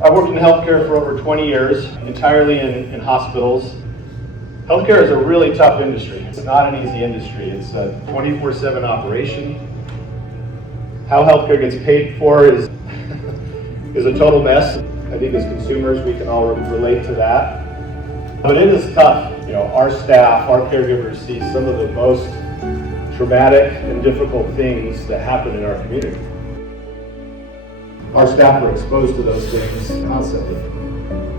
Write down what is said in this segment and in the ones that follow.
I've worked in healthcare for over 20 years, entirely in hospitals. Healthcare is a really tough industry. It's not an easy industry. It's a 24/7 operation. How healthcare gets paid for is a total mess. I think as consumers we can all relate to that. But it is tough. You know, our staff, our caregivers see some of the most traumatic and difficult things that happen in our community. Our staff are exposed to those things constantly.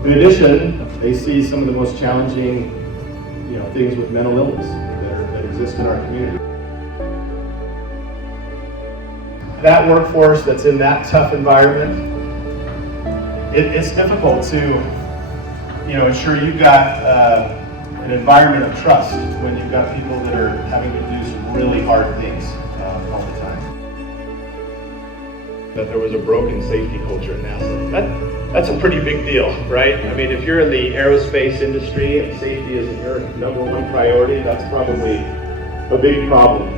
In addition, they see some of the most challenging, things with mental illness that exist in our community. That workforce that's in that tough environment, it's difficult to, ensure you've got an environment of trust when you've got people that are having to do some really hard things all the time. That there was a broken safety culture at NASA. That's a pretty big deal, right? I mean, if you're in the aerospace industry and safety isn't your number one priority, that's probably a big problem.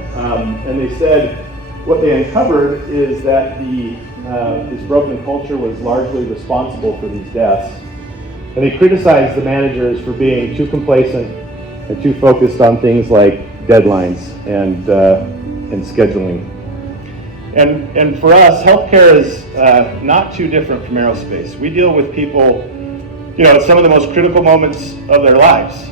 And they said what they uncovered is that this broken culture was largely responsible for these deaths. And they criticized the managers for being too complacent and too focused on things like deadlines and scheduling. And for us, healthcare is not too different from aerospace. We deal with people, at some of the most critical moments of their lives.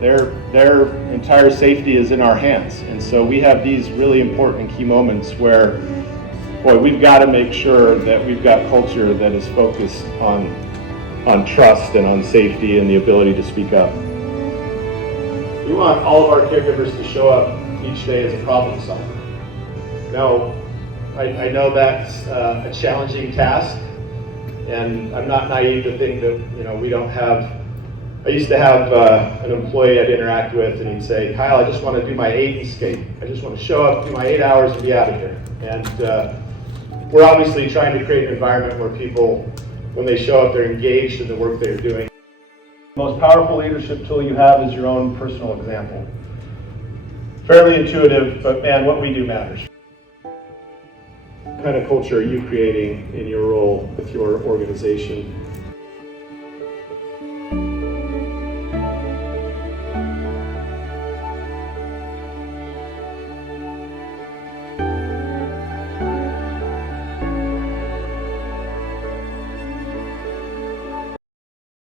Their entire safety is in our hands. And so we have these really important key moments where, we've got to make sure that we've got culture that is focused on trust and on safety and the ability to speak up. We want all of our caregivers to show up each day as a problem solver. Now, I know that's a challenging task, and I'm not naive to think that we don't have. I used to have an employee I'd interact with, and he'd say, "Kyle, I just want to do my 8 and skate. I just want to show up, do my 8 hours, and be out of here." And we're obviously trying to create an environment where people, when they show up, they're engaged in the work they're doing. The most powerful leadership tool you have is your own personal example. Fairly intuitive, but man, what we do matters. What kind of culture are you creating in your role with your organization?